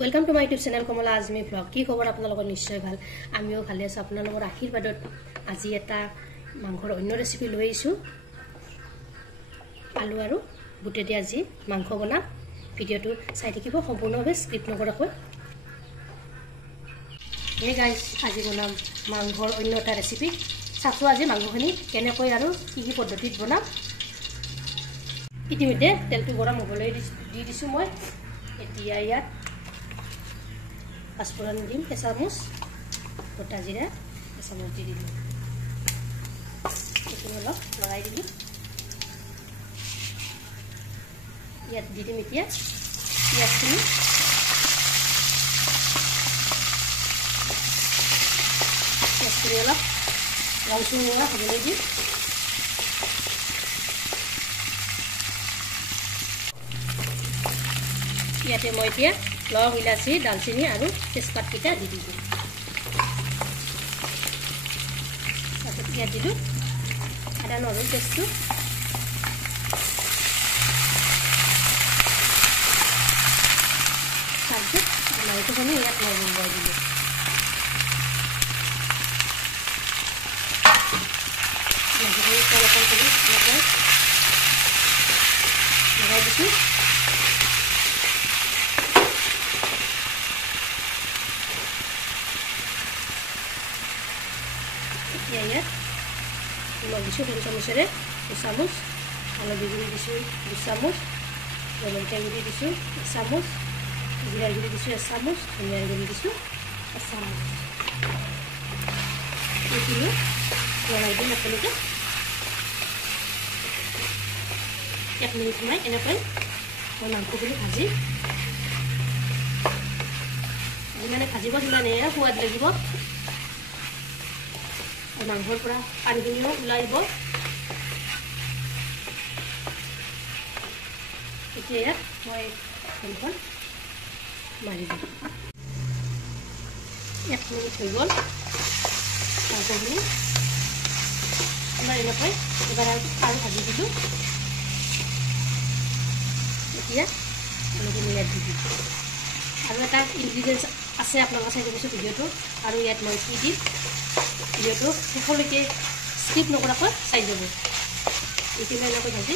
Welcome to my YouTube channel Komala Azmi Vlog. কি খবৰ আপোনালোকৰ নিশ্চয় ভাল আমিও ভালে আছো আপোনালোকৰ আশীৰ্বাদত আজি এটা মাংসৰ অন্য ৰেচিপি লৈ আইছো আলু আৰু বুটে দি আজি মাংস বনাম ভিডিওটো চাই থাকিব সম্পূৰ্ণভাৱে স্ক্ৰিপ্ট নকৰাকৈ হে গাইস আজি বনাম মাংসৰ অন্য এটা ৰেচিপি চাচো আজি মাংসখিনি কেনেকৈ আৰু কি পদ্ধতিত বনাম ইতিমধ্যে তেলটো গৰম হ'বলৈ দি দিছো মই এতিয়া ইয়াত পাঁচফোৰণ দিম এচামুচ গোটা জিৰা এচামুচ দি দিম এইখিনি অলপ লগাই দিম ইয়াত দি দিম এতিয়া পিঁয়াজখিনি অলপ ৰং চঙা হ'বলৈ দিম ইয়াতে মই এতিয়া লং ইলাচি দালচিনি আৰু তেজপাত কিটা দি দিম তাৰপিছত ইয়াত দিলোঁ আদা নহৰু পেষ্টটো তাৰপিছত মাংসখিনি ইয়াত মই বনাই দিলোঁ লগাই দিছোঁ ইয়াত নিমখ দিছোঁ 3 চামুচেৰে 2 চামুচ হালধি গুড়ি দিছোঁ 2 চামুচ জলকীয়া গুড়ি দিছোঁ 1 চামুচ জিৰা গুড়ি দিছোঁ 1 চামুচ ধনিয়া গুড়ি দিছোঁ 1 চামুচ এইখিনি লগাই দিম একেলগে 1 মিনিট সময় এনেকৈ মই মাংসখিনি ভাজি যিমানে ভাজিব সিমানেহে সোৱাদ লাগিব মাংসৰ পৰা পানীখিনিও ওলাইব এতিয়া ইয়াত মই ঢাকনিখন মাৰি দিম 1 মিনিট হৈ গ'ল মাংসখিনি এবাৰ এনেকৈ এবাৰ আৰু ভাজি দিলোঁ এতিয়া আলুখিনি ইয়াত দি দিম আৰু এটা ইনগ্ৰিডিয়েণ্টছ আছে আপোনালোকে চাই দিবচোন ভিডিঅ'টো আৰু ইয়াত মই কি দিম ভিডিঅ'টো শেষলৈকে স্কিপ নকৰাকৈ চাই যাব এতিয়া এনেকৈ ভাজি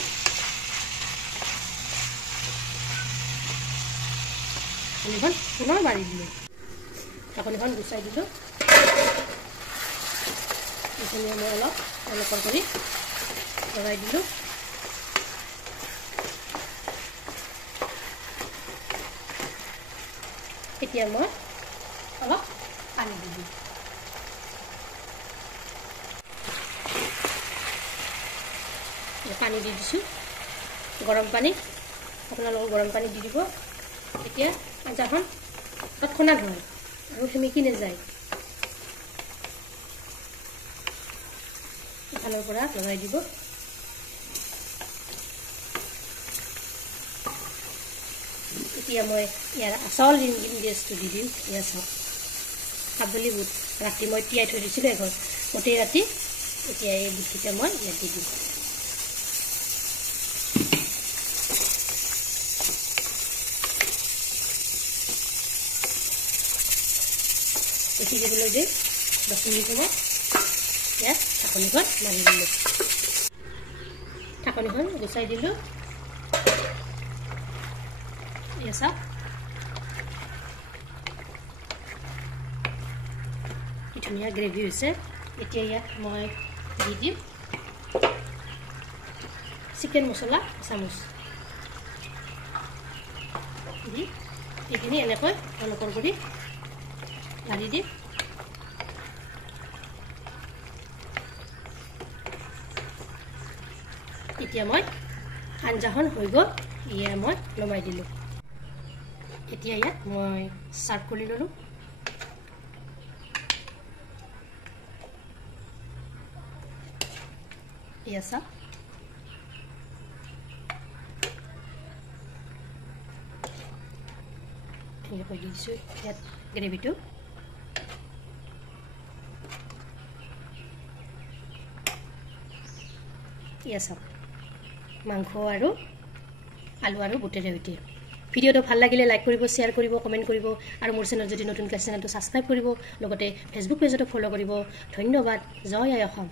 ঢাকনিখন পুনৰ মাৰি দিলোঁ ঢাকনিখন গুচাই দিলোঁ এইখিনি মই অলপ কৰি লগাই দিলোঁ এতিয়া মই অলপ পানী দি দিম পানী দি দিছোঁ গৰম পানী আপোনালোকৰ গৰম পানী দি দিব এতিয়া আঞ্জাখন তৎক্ষণাত হয় আৰু সেমেকি নাযায় এফালৰ পৰা লগাই দিব এতিয়া মই ইয়াৰ আচল ইনগ্ৰিডিয়েণ্টছটো দি দিম ইয়াৰ চাওক কাবুলি বুট ৰাতি মই তিয়াই থৈ দিছিলোঁ এখন গোটেই ৰাতি এতিয়া এই বুটকেইটা মই ইয়াত দি দিম দিবলৈ দিম 10 মিনিট সময় ইয়াত ঢাকনিখন মাৰি দিলোঁ ঢাকনিখন গুচাই দিলোঁ এয়া চাওক কি ধুনীয়া গ্ৰেভি হৈছে এতিয়া ইয়াত মই দি দিম চিকেন মছলা এচামুচ দি এইখিনি এনেকৈ অলপৰ কৰি ঢালি দিম এতিয়া মই আঞ্জাখন হৈ গ'ল ইয়া মই নমাই দিলোঁ এতিয়া ইয়াত মই চাৰ্ভ কৰি ল'লোঁ এয়া চাওক এনেকৈ দি দিছোঁ ইয়াত গ্ৰেভিটো এয়া চাওক মাংস আৰু আলু আৰু বুটেৰে সৈতে ভিডিঅ'টো ভাল লাগিলে লাইক কৰিব, শ্বেয়াৰ কৰিব, কমেণ্ট কৰিব আৰু মোৰ চেনেল যদি নতুনকৈ চেনেলটো ছাবস্ক্ৰাইব কৰিব, লগতে ফেচবুক পেজতো ফ'ল' কৰিব। ধন্যবাদ। জয় আই অসম।